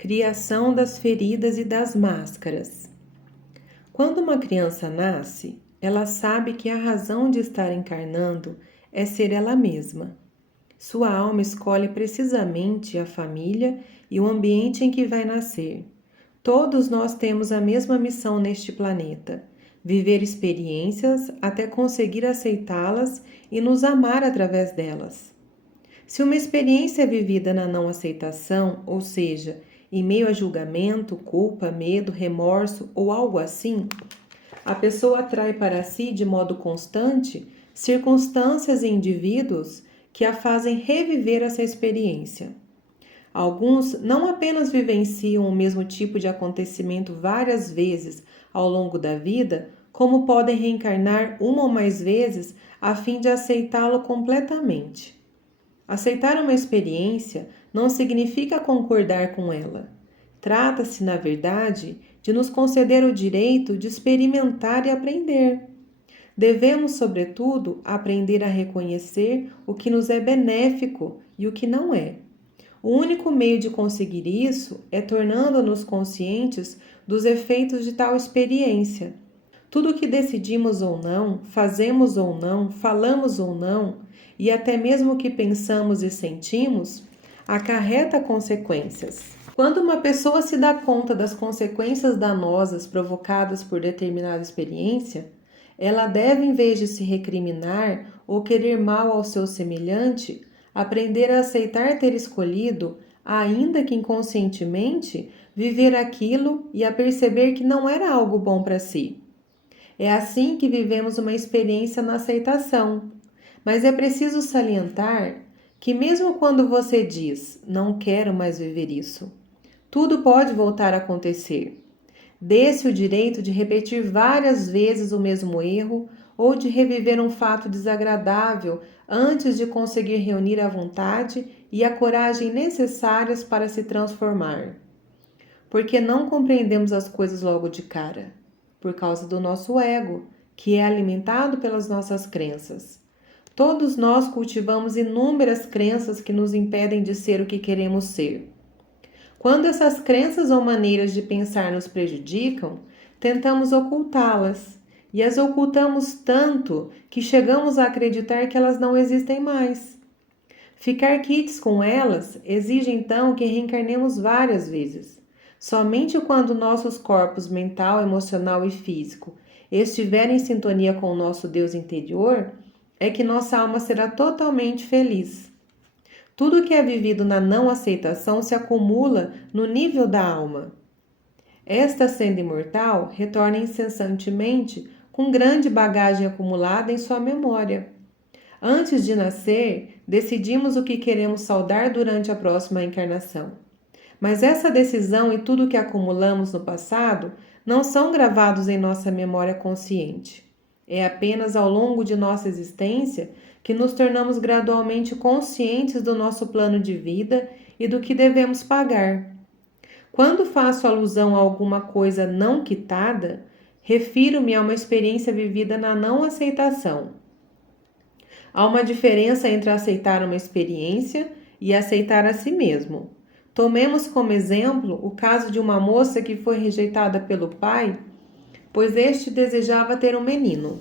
Criação das feridas e das máscaras. Quando uma criança nasce, ela sabe que a razão de estar encarnando é ser ela mesma. Sua alma escolhe precisamente a família e o ambiente em que vai nascer. Todos nós temos a mesma missão neste planeta: viver experiências até conseguir aceitá-las e nos amar através delas. Se uma experiência é vivida na não aceitação, ou seja, em meio a julgamento, culpa, medo, remorso ou algo assim, a pessoa atrai para si de modo constante circunstâncias e indivíduos que a fazem reviver essa experiência. Alguns não apenas vivenciam o mesmo tipo de acontecimento várias vezes ao longo da vida, como podem reencarnar uma ou mais vezes a fim de aceitá-lo completamente. Aceitar uma experiência não significa concordar com ela. Trata-se, na verdade, de nos conceder o direito de experimentar e aprender. Devemos, sobretudo, aprender a reconhecer o que nos é benéfico e o que não é. O único meio de conseguir isso é tornando-nos conscientes dos efeitos de tal experiência. Tudo o que decidimos ou não, fazemos ou não, falamos ou não, e até mesmo o que pensamos e sentimos, acarreta consequências. Quando uma pessoa se dá conta das consequências danosas provocadas por determinada experiência, ela deve, em vez de se recriminar ou querer mal ao seu semelhante, aprender a aceitar ter escolhido, ainda que inconscientemente, viver aquilo e a perceber que não era algo bom para si. É assim que vivemos uma experiência na aceitação. Mas é preciso salientar que mesmo quando você diz, não quero mais viver isso, tudo pode voltar a acontecer. Dê-se o direito de repetir várias vezes o mesmo erro ou de reviver um fato desagradável antes de conseguir reunir a vontade e a coragem necessárias para se transformar. Porque não compreendemos as coisas logo de cara, por causa do nosso ego, que é alimentado pelas nossas crenças. Todos nós cultivamos inúmeras crenças que nos impedem de ser o que queremos ser. Quando essas crenças ou maneiras de pensar nos prejudicam, tentamos ocultá-las, e as ocultamos tanto que chegamos a acreditar que elas não existem mais. Ficar quites com elas exige então que reencarnemos várias vezes. Somente quando nossos corpos mental, emocional e físico estiverem em sintonia com o nosso Deus interior, é que nossa alma será totalmente feliz. Tudo que é vivido na não aceitação se acumula no nível da alma. Esta, sendo imortal, retorna incessantemente com grande bagagem acumulada em sua memória. Antes de nascer, decidimos o que queremos saudar durante a próxima encarnação. Mas essa decisão e tudo o que acumulamos no passado não são gravados em nossa memória consciente. É apenas ao longo de nossa existência que nos tornamos gradualmente conscientes do nosso plano de vida e do que devemos pagar. Quando faço alusão a alguma coisa não quitada, refiro-me a uma experiência vivida na não aceitação. Há uma diferença entre aceitar uma experiência e aceitar a si mesmo. Tomemos como exemplo o caso de uma moça que foi rejeitada pelo pai, pois este desejava ter um menino.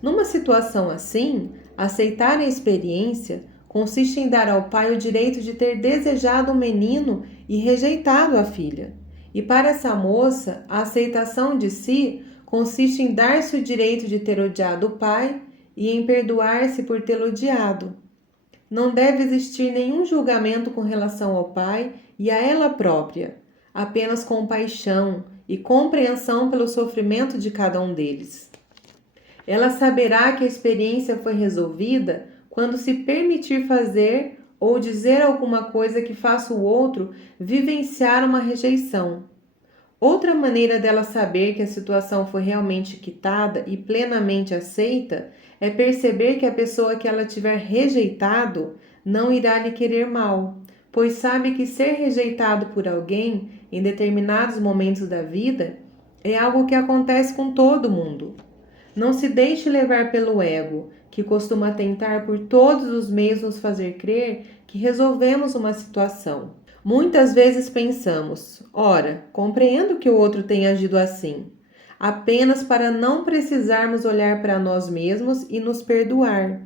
Numa situação assim, aceitar a experiência consiste em dar ao pai o direito de ter desejado um menino e rejeitado a filha. E para essa moça, a aceitação de si consiste em dar-se o direito de ter odiado o pai e em perdoar-se por tê-lo odiado. Não deve existir nenhum julgamento com relação ao pai e a ela própria, apenas compaixão e compreensão pelo sofrimento de cada um deles. Ela saberá que a experiência foi resolvida quando se permitir fazer ou dizer alguma coisa que faça o outro vivenciar uma rejeição. Outra maneira dela saber que a situação foi realmente quitada e plenamente aceita é perceber que a pessoa que ela tiver rejeitado não irá lhe querer mal, pois sabe que ser rejeitado por alguém em determinados momentos da vida é algo que acontece com todo mundo. Não se deixe levar pelo ego, que costuma tentar por todos os meios nos fazer crer que resolvemos uma situação. Muitas vezes pensamos: ora, compreendo que o outro tenha agido assim, apenas para não precisarmos olhar para nós mesmos e nos perdoar.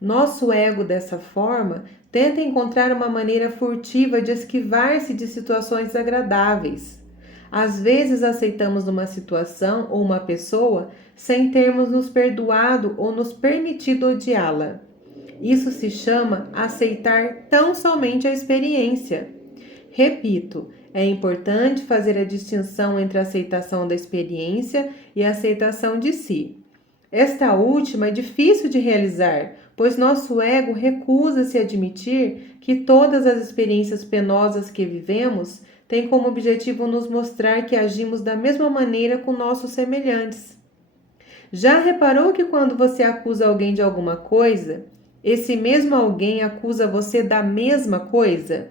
Nosso ego, dessa forma, tenta encontrar uma maneira furtiva de esquivar-se de situações desagradáveis. Às vezes aceitamos uma situação ou uma pessoa sem termos nos perdoado ou nos permitido odiá-la. Isso se chama aceitar tão somente a experiência. Repito, é importante fazer a distinção entre a aceitação da experiência e a aceitação de si. Esta última é difícil de realizar, pois nosso ego recusa-se a admitir que todas as experiências penosas que vivemos têm como objetivo nos mostrar que agimos da mesma maneira com nossos semelhantes. Já reparou que quando você acusa alguém de alguma coisa, esse mesmo alguém acusa você da mesma coisa?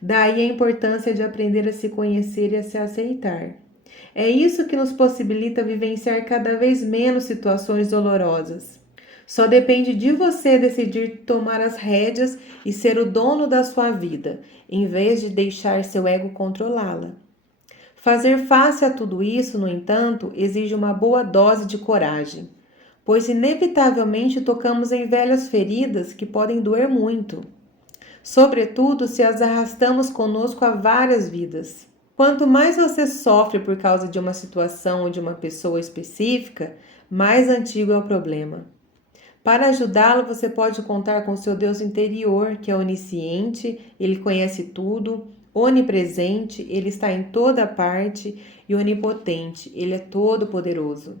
Daí a importância de aprender a se conhecer e a se aceitar. É isso que nos possibilita vivenciar cada vez menos situações dolorosas. Só depende de você decidir tomar as rédeas e ser o dono da sua vida, em vez de deixar seu ego controlá-la. Fazer face a tudo isso, no entanto, exige uma boa dose de coragem, pois inevitavelmente tocamos em velhas feridas que podem doer muito, sobretudo se as arrastamos conosco há várias vidas. Quanto mais você sofre por causa de uma situação ou de uma pessoa específica, mais antigo é o problema. Para ajudá-lo, você pode contar com seu Deus interior, que é onisciente, ele conhece tudo, onipresente, ele está em toda parte, e onipotente, ele é todo-poderoso.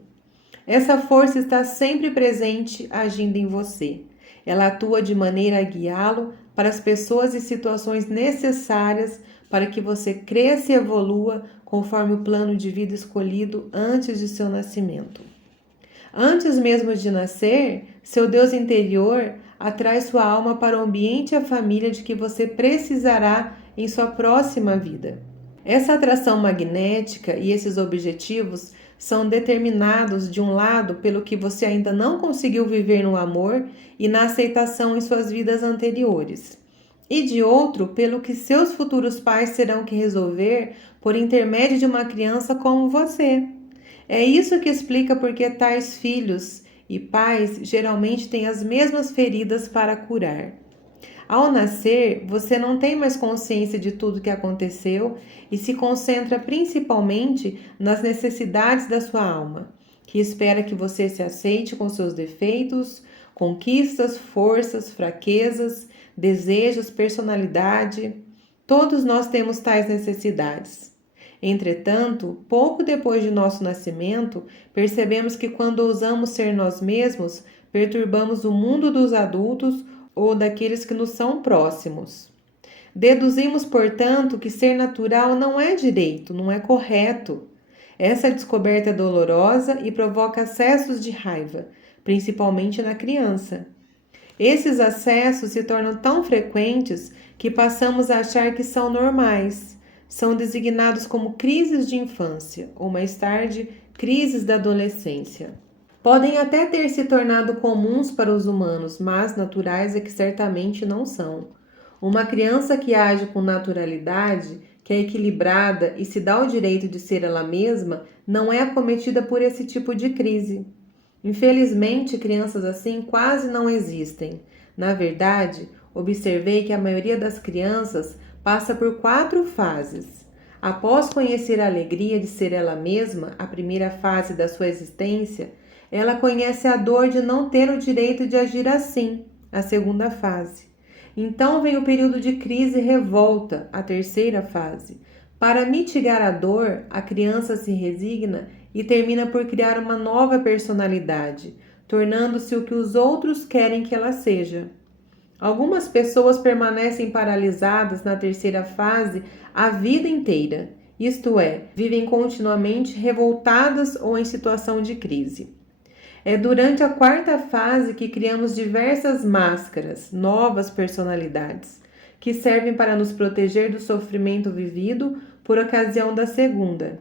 Essa força está sempre presente, agindo em você. Ela atua de maneira a guiá-lo para as pessoas e situações necessárias para que você cresça e evolua conforme o plano de vida escolhido antes de seu nascimento. Antes mesmo de nascer, seu Deus interior atrai sua alma para o ambiente e a família de que você precisará em sua próxima vida. Essa atração magnética e esses objetivos são determinados, de um lado, pelo que você ainda não conseguiu viver no amor e na aceitação em suas vidas anteriores, e de outro, pelo que seus futuros pais terão que resolver por intermédio de uma criança como você. É isso que explica por que tais filhos e pais geralmente têm as mesmas feridas para curar. Ao nascer, você não tem mais consciência de tudo que aconteceu e se concentra principalmente nas necessidades da sua alma, que espera que você se aceite com seus defeitos, conquistas, forças, fraquezas, desejos, personalidade. Todos nós temos tais necessidades. Entretanto, pouco depois de nosso nascimento, percebemos que quando ousamos ser nós mesmos, perturbamos o mundo dos adultos ou daqueles que nos são próximos. Deduzimos, portanto, que ser natural não é direito, não é correto. Essa descoberta é dolorosa e provoca acessos de raiva, principalmente na criança. Esses acessos se tornam tão frequentes que passamos a achar que são normais. São designados como crises de infância, ou mais tarde, crises da adolescência. Podem até ter se tornado comuns para os humanos, mas naturais é que certamente não são. Uma criança que age com naturalidade, que é equilibrada e se dá o direito de ser ela mesma, não é acometida por esse tipo de crise. Infelizmente, crianças assim quase não existem. Na verdade, observei que a maioria das crianças passa por 4 fases. Após conhecer a alegria de ser ela mesma, a primeira fase da sua existência, ela conhece a dor de não ter o direito de agir assim, a segunda fase. Então vem o período de crise e revolta, a terceira fase. Para mitigar a dor, a criança se resigna e termina por criar uma nova personalidade, tornando-se o que os outros querem que ela seja. Algumas pessoas permanecem paralisadas na terceira fase a vida inteira, isto é, vivem continuamente revoltadas ou em situação de crise. É durante a quarta fase que criamos diversas máscaras, novas personalidades, que servem para nos proteger do sofrimento vivido por ocasião da segunda.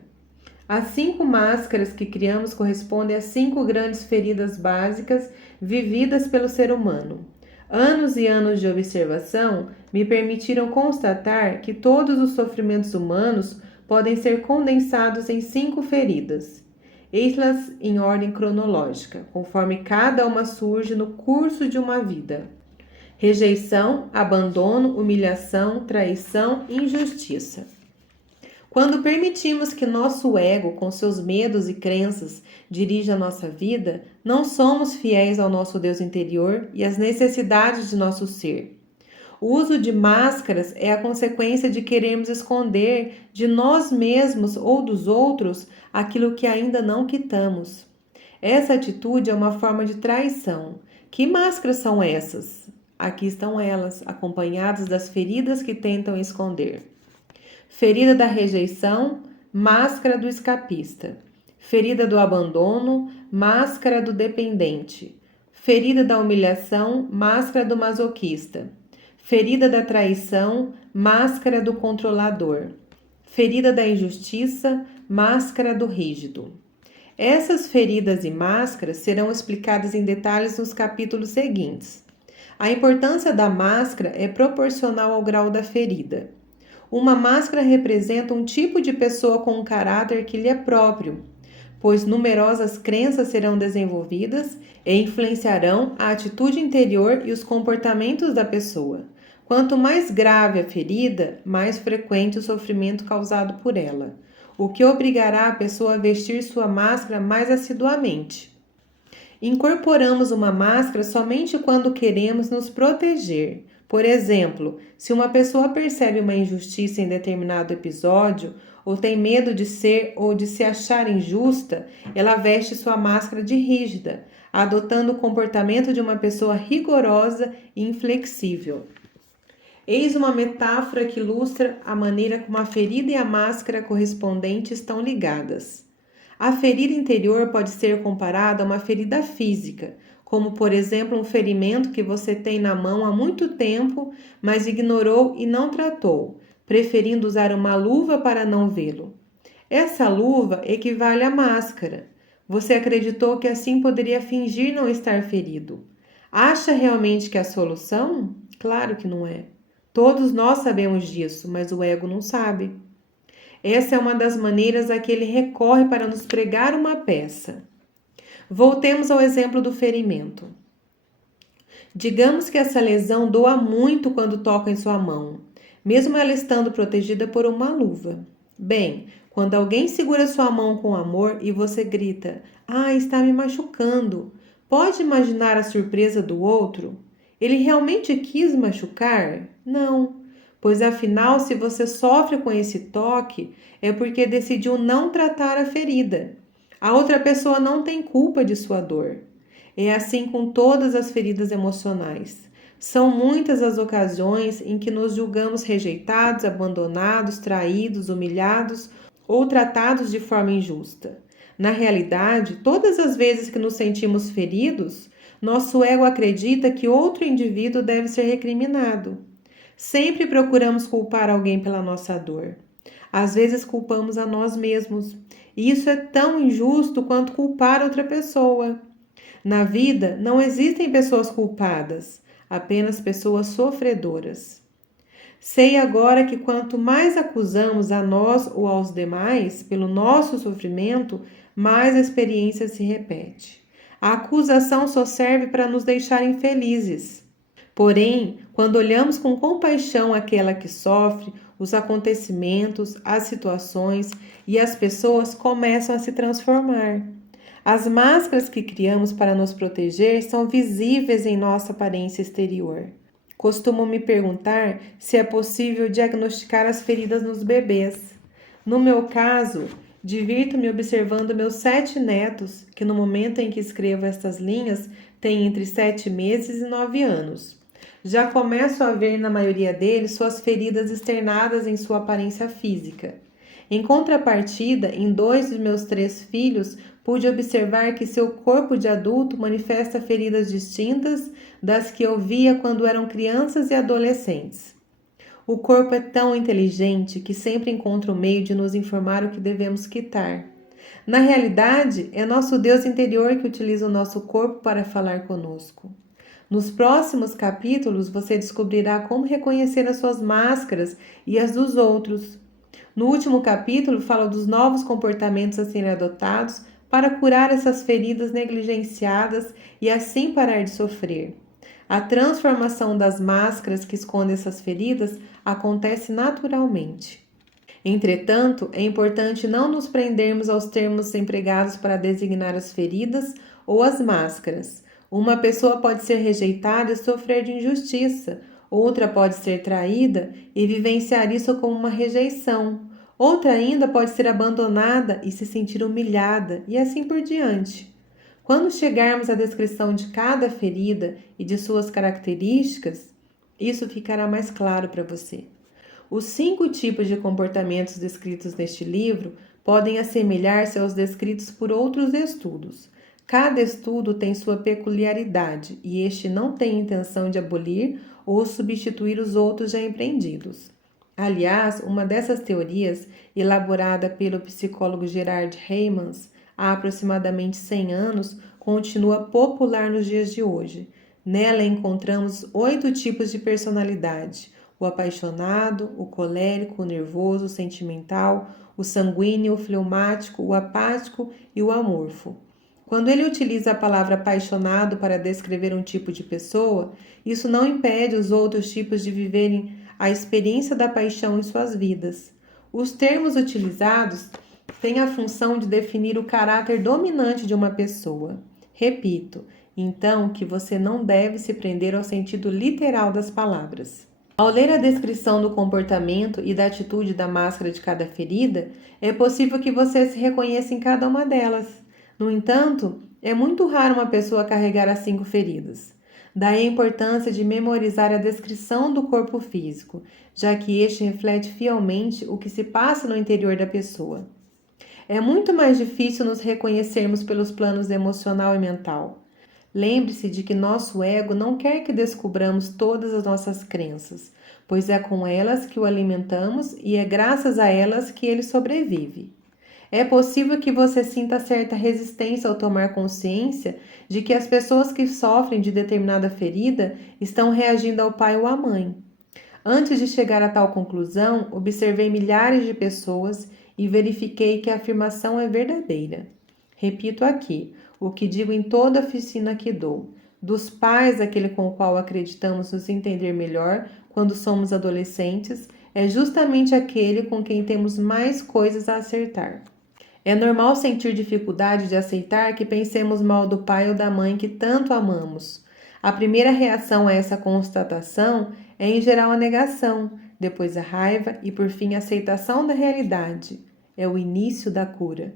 As 5 máscaras que criamos correspondem às 5 grandes feridas básicas vividas pelo ser humano. Anos e anos de observação me permitiram constatar que todos os sofrimentos humanos podem ser condensados em 5 feridas. Eis-las em ordem cronológica, conforme cada uma surge no curso de uma vida: rejeição, abandono, humilhação, traição e injustiça. Quando permitimos que nosso ego, com seus medos e crenças, dirija a nossa vida, não somos fiéis ao nosso Deus interior e às necessidades de nosso ser. O uso de máscaras é a consequência de querermos esconder de nós mesmos ou dos outros aquilo que ainda não quitamos. Essa atitude é uma forma de traição. Que máscaras são essas? Aqui estão elas, acompanhadas das feridas que tentam esconder. Ferida da rejeição, máscara do escapista. Ferida do abandono, máscara do dependente. Ferida da humilhação, máscara do masoquista. Ferida da traição, máscara do controlador. Ferida da injustiça, máscara do rígido. Essas feridas e máscaras serão explicadas em detalhes nos capítulos seguintes. A importância da máscara é proporcional ao grau da ferida. Uma máscara representa um tipo de pessoa com um caráter que lhe é próprio, pois numerosas crenças serão desenvolvidas e influenciarão a atitude interior e os comportamentos da pessoa. Quanto mais grave a ferida, mais frequente o sofrimento causado por ela, o que obrigará a pessoa a vestir sua máscara mais assiduamente. Incorporamos uma máscara somente quando queremos nos proteger. Por exemplo, se uma pessoa percebe uma injustiça em determinado episódio, ou tem medo de ser ou de se achar injusta, ela veste sua máscara de rígida, adotando o comportamento de uma pessoa rigorosa e inflexível. Eis uma metáfora que ilustra a maneira como a ferida e a máscara correspondente estão ligadas. A ferida interior pode ser comparada a uma ferida física, como, por exemplo, um ferimento que você tem na mão há muito tempo, mas ignorou e não tratou, preferindo usar uma luva para não vê-lo. Essa luva equivale à máscara. Você acreditou que assim poderia fingir não estar ferido. Acha realmente que é a solução? Claro que não é. Todos nós sabemos disso, mas o ego não sabe. Essa é uma das maneiras a que ele recorre para nos pregar uma peça. Voltemos ao exemplo do ferimento. Digamos que essa lesão doa muito quando toca em sua mão, mesmo ela estando protegida por uma luva. Bem, quando alguém segura sua mão com amor e você grita: "Ah, está me machucando", pode imaginar a surpresa do outro? Ele realmente quis machucar? Não, pois afinal, se você sofre com esse toque, é porque decidiu não tratar a ferida. A outra pessoa não tem culpa de sua dor. É assim com todas as feridas emocionais. São muitas as ocasiões em que nos julgamos rejeitados, abandonados, traídos, humilhados ou tratados de forma injusta. Na realidade, todas as vezes que nos sentimos feridos, nosso ego acredita que outro indivíduo deve ser recriminado. Sempre procuramos culpar alguém pela nossa dor. Às vezes culpamos a nós mesmos. E isso é tão injusto quanto culpar outra pessoa. Na vida, não existem pessoas culpadas, apenas pessoas sofredoras. Sei agora que quanto mais acusamos a nós ou aos demais pelo nosso sofrimento, mais a experiência se repete. A acusação só serve para nos deixar infelizes. Porém, quando olhamos com compaixão aquela que sofre, os acontecimentos, as situações e as pessoas começam a se transformar. As máscaras que criamos para nos proteger são visíveis em nossa aparência exterior. Costumo me perguntar se é possível diagnosticar as feridas nos bebês. No meu caso, divirto-me observando meus 7 netos, que no momento em que escrevo estas linhas têm entre 7 meses e 9 anos. Já começo a ver na maioria deles suas feridas externadas em sua aparência física. Em contrapartida, em 2 dos meus 3 filhos, pude observar que seu corpo de adulto manifesta feridas distintas das que eu via quando eram crianças e adolescentes. O corpo é tão inteligente que sempre encontra o meio de nos informar o que devemos quitar. Na realidade, é nosso Deus interior que utiliza o nosso corpo para falar conosco. Nos próximos capítulos, você descobrirá como reconhecer as suas máscaras e as dos outros. No último capítulo, fala dos novos comportamentos a serem adotados para curar essas feridas negligenciadas e assim parar de sofrer. A transformação das máscaras que escondem essas feridas acontece naturalmente. Entretanto, é importante não nos prendermos aos termos empregados para designar as feridas ou as máscaras. Uma pessoa pode ser rejeitada e sofrer de injustiça, outra pode ser traída e vivenciar isso como uma rejeição. Outra ainda pode ser abandonada e se sentir humilhada, e assim por diante. Quando chegarmos à descrição de cada ferida e de suas características, isso ficará mais claro para você. Os 5 tipos de comportamentos descritos neste livro podem assemelhar-se aos descritos por outros estudos. Cada estudo tem sua peculiaridade e este não tem intenção de abolir ou substituir os outros já empreendidos. Aliás, uma dessas teorias, elaborada pelo psicólogo Gerard Heymans há aproximadamente 100 anos, continua popular nos dias de hoje. Nela encontramos 8 tipos de personalidade: o apaixonado, o colérico, o nervoso, o sentimental, o sanguíneo, o fleumático, o apático e o amorfo. Quando ele utiliza a palavra apaixonado para descrever um tipo de pessoa, isso não impede os outros tipos de viverem a experiência da paixão em suas vidas. Os termos utilizados têm a função de definir o caráter dominante de uma pessoa. Repito, então, que você não deve se prender ao sentido literal das palavras. Ao ler a descrição do comportamento e da atitude da máscara de cada ferida, é possível que você se reconheça em cada uma delas. No entanto, é muito raro uma pessoa carregar as 5 feridas. Daí a importância de memorizar a descrição do corpo físico, já que este reflete fielmente o que se passa no interior da pessoa. É muito mais difícil nos reconhecermos pelos planos emocional e mental. Lembre-se de que nosso ego não quer que descubramos todas as nossas crenças, pois é com elas que o alimentamos e é graças a elas que ele sobrevive. É possível que você sinta certa resistência ao tomar consciência de que as pessoas que sofrem de determinada ferida estão reagindo ao pai ou à mãe. Antes de chegar a tal conclusão, observei milhares de pessoas e verifiquei que a afirmação é verdadeira. Repito aqui o que digo em toda oficina que dou. Dos pais, aquele com o qual acreditamos nos entender melhor quando somos adolescentes, é justamente aquele com quem temos mais coisas a acertar. É normal sentir dificuldade de aceitar que pensemos mal do pai ou da mãe que tanto amamos. A primeira reação a essa constatação é, em geral, a negação, depois a raiva e, por fim, a aceitação da realidade. É o início da cura.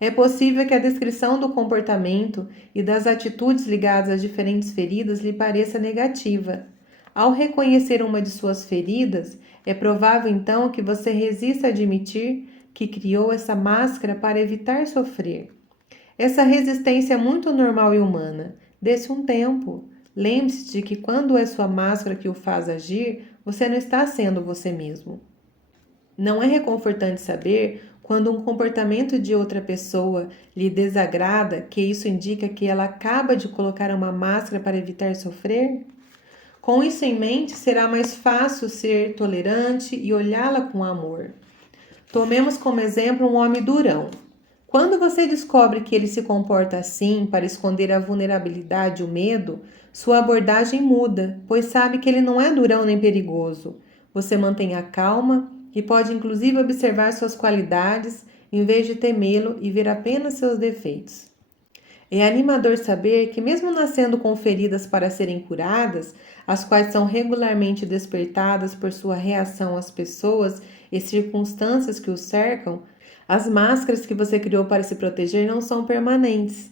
É possível que a descrição do comportamento e das atitudes ligadas às diferentes feridas lhe pareça negativa. Ao reconhecer uma de suas feridas, é provável então que você resista a admitir que criou essa máscara para evitar sofrer. Essa resistência é muito normal e humana. Dê-se um tempo. Lembre-se de que quando é sua máscara que o faz agir, você não está sendo você mesmo. Não é reconfortante saber quando um comportamento de outra pessoa lhe desagrada, que isso indica que ela acaba de colocar uma máscara para evitar sofrer? Com isso em mente, será mais fácil ser tolerante e olhá-la com amor. Tomemos como exemplo um homem durão. Quando você descobre que ele se comporta assim para esconder a vulnerabilidade e o medo, sua abordagem muda, pois sabe que ele não é durão nem perigoso. Você mantém a calma e pode inclusive observar suas qualidades em vez de temê-lo e ver apenas seus defeitos. É animador saber que, mesmo nascendo com feridas para serem curadas, as quais são regularmente despertadas por sua reação às pessoas e circunstâncias que o cercam, as máscaras que você criou para se proteger não são permanentes.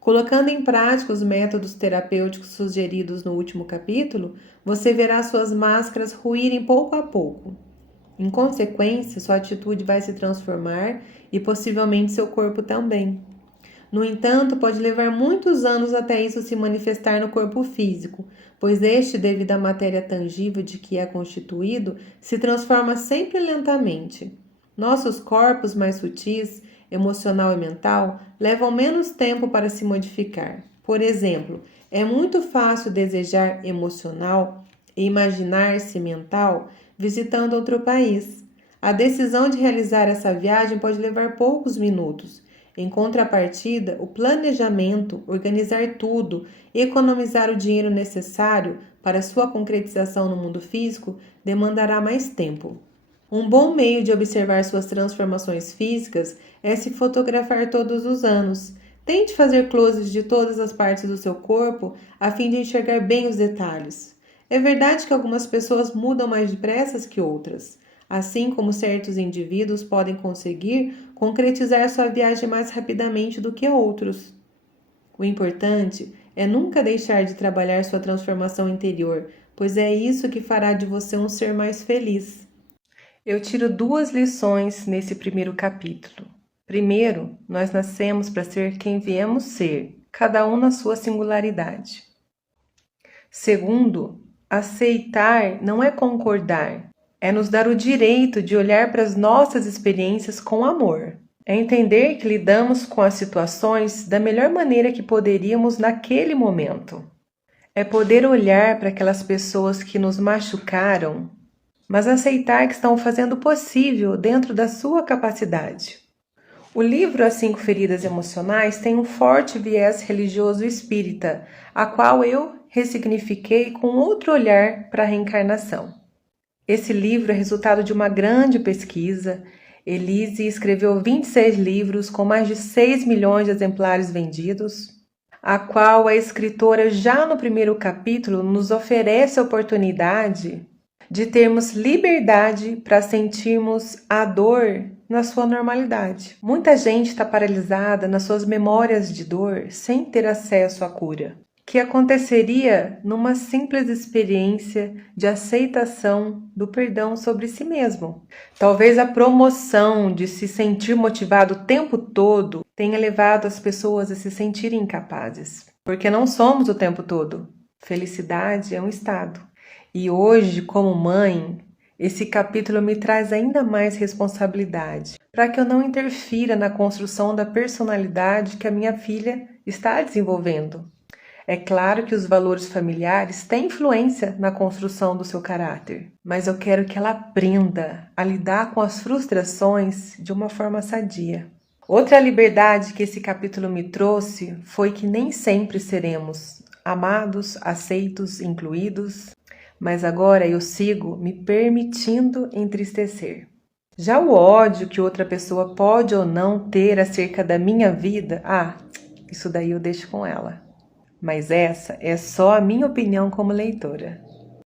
Colocando em prática os métodos terapêuticos sugeridos no último capítulo, você verá suas máscaras ruírem pouco a pouco. Em consequência, sua atitude vai se transformar e possivelmente seu corpo também. No entanto, pode levar muitos anos até isso se manifestar no corpo físico, pois este, devido à matéria tangível de que é constituído, se transforma sempre lentamente. Nossos corpos mais sutis, emocional e mental, levam menos tempo para se modificar. Por exemplo, É muito fácil desejar emocional e imaginar-se mental visitando outro país. A decisão de realizar essa viagem pode levar poucos minutos. Em contrapartida, o planejamento, organizar tudo, economizar o dinheiro necessário para sua concretização no mundo físico demandará mais tempo. Um bom meio de observar suas transformações físicas é se fotografar todos os anos. Tente fazer closes de todas as partes do seu corpo a fim de enxergar bem os detalhes. É verdade que algumas pessoas mudam mais depressa que outras, assim como certos indivíduos podem conseguir concretizar sua viagem mais rapidamente do que outros. O importante é nunca deixar de trabalhar sua transformação interior, pois é isso que fará de você um ser mais feliz. Eu tiro 2 lições nesse primeiro capítulo. Primeiro, nós nascemos para ser quem viemos ser, cada um na sua singularidade. Segundo, aceitar não é concordar, é nos dar o direito de olhar para as nossas experiências com amor. É entender que lidamos com as situações da melhor maneira que poderíamos naquele momento. É poder olhar para aquelas pessoas que nos machucaram, mas aceitar que estão fazendo o possível dentro da sua capacidade. O livro As 5 Feridas Emocionais tem um forte viés religioso espírita, a qual eu ressignifiquei com outro olhar para a reencarnação. Esse livro é resultado de uma grande pesquisa. Elise escreveu 26 livros com mais de 6 milhões de exemplares vendidos, a qual a escritora já no primeiro capítulo nos oferece a oportunidade de termos liberdade para sentirmos a dor na sua normalidade. Muita gente está paralisada nas suas memórias de dor sem ter acesso à cura, que aconteceria numa simples experiência de aceitação do perdão sobre si mesmo. Talvez a promoção de se sentir motivado o tempo todo tenha levado as pessoas a se sentirem incapazes, porque não somos o tempo todo. Felicidade é um estado. E hoje, como mãe, esse capítulo me traz ainda mais responsabilidade, para que eu não interfira na construção da personalidade que a minha filha está desenvolvendo. É claro que os valores familiares têm influência na construção do seu caráter, mas eu quero que ela aprenda a lidar com as frustrações de uma forma sadia. Outra liberdade que esse capítulo me trouxe foi que nem sempre seremos amados, aceitos, incluídos, mas agora eu sigo me permitindo entristecer. Já o ódio que outra pessoa pode ou não ter acerca da minha vida, isso daí eu deixo com ela. Mas essa é só a minha opinião como leitora.